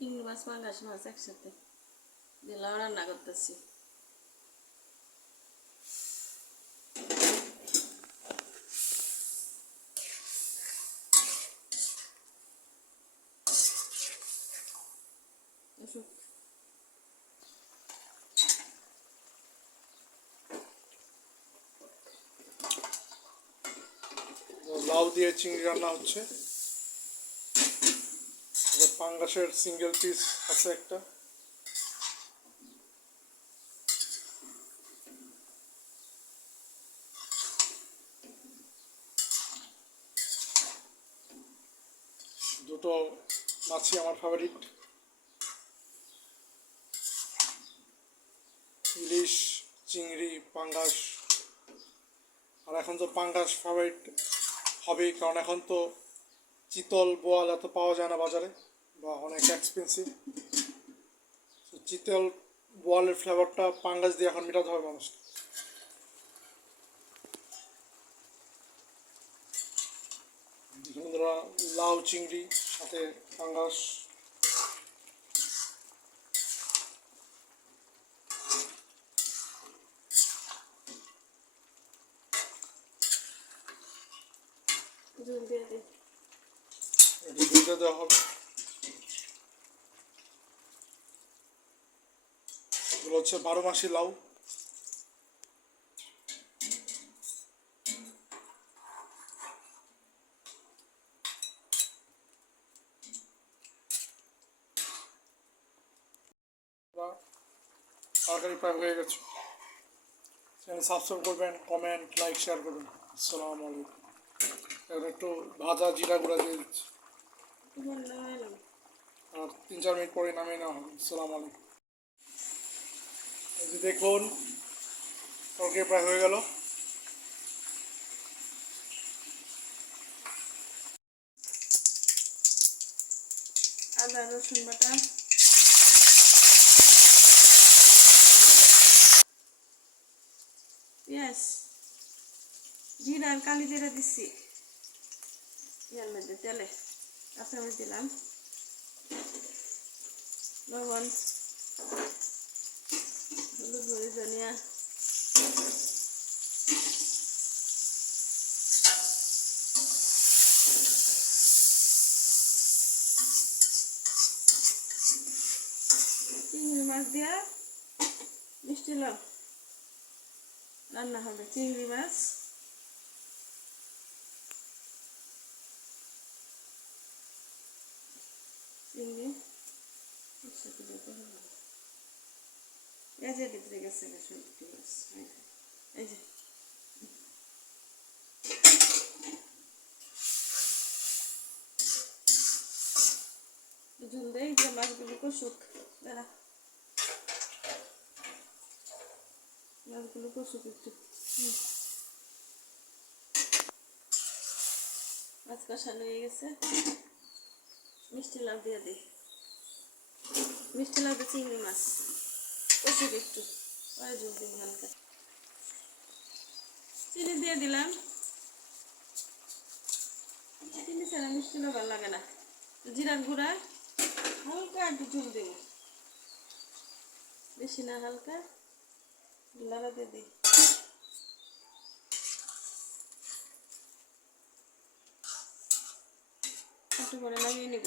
চিংড়ি মাছ পাঙ্গাস মাছ একসাথে দিলাম রান্না করতেছি। লাউ দিয়ে চিংড়ি রান্না হচ্ছে। পাঙ্গাসের সিঙ্গেল পিস আছে একটা। দুটো মাছই আমার ফেভারিট, ইলিশ, চিংড়ি, পাঙ্গাস। আর এখন তো পাঙ্গাস ফেভারিট হবেই, কারণ এখন তো চিতল, বোয়াল এত পাওয়া যায় না বাজারে, বা অনেক এক্সপেন্সিভ। চিতল, বোয়ালের ফ্লেভারটা পাঙ্গাস দিয়ে এখন মেটাতে হবে মানুষকে। বন্ধুরা, লাউ চিংড়ি সাথে পাঙ্গাস। দেওয়া হবে। এগুলো হচ্ছে 12 মাসি লাউ। তরকারি প্রায় হয়ে গেছে। চ্যানেল সাবস্ক্রাইব করবেন, কমেন্ট, লাইক, শেয়ার করবেন। আসসালামু আলাইকুম। এখন একটু ভাজা জিরা গুঁড়া দিয়ে দিচ্ছি, আর 3-4 মিনিট পরে নামিয়ে নেওয়া হবে। আসসালামু আলাইকুম। এই যে দেখুন, তরকারি প্রায় হয়ে গেল। আদা রসুন বাটা, পেঁয়াজ, জিরা আর কালি জিরা দিচ্ছি ইয়ার মধ্যে, তেলে কাঁচামরিচ দিলাম, লবণ, হলুদ, মরিচ, ধনিয়া, চিংড়ি মাছ দিয়া মিষ্টি লাউ রান্না হবে। চিংড়ি মাছ, চিংড়ি একসাথে দিতে হবে। এই যে ভিতরে গেছে চিংড়ি মাছ, এই যে ঝুল দেয় যে মাছগুলো কষুক। দাঁড়া, মাছগুলো কষুক একটু। মাছ কষানো হয়ে গেছে, মিষ্টি লাউ দিয়ে দিই। মিষ্টি লাউ দিয়ে চিংড়ি মাছ কষুক একটু, পরে ঝুল দিন হালকা। চিনি দিয়ে দিলাম, চিনি ছাড়া মিষ্টি লাউ ভালো লাগে না। জিরার গুঁড়া হালকা একটু ঝুল দেব, বেশি না, হালকা লাড়া দিয়ে দিই। একটু পরে নামিয়ে নিব।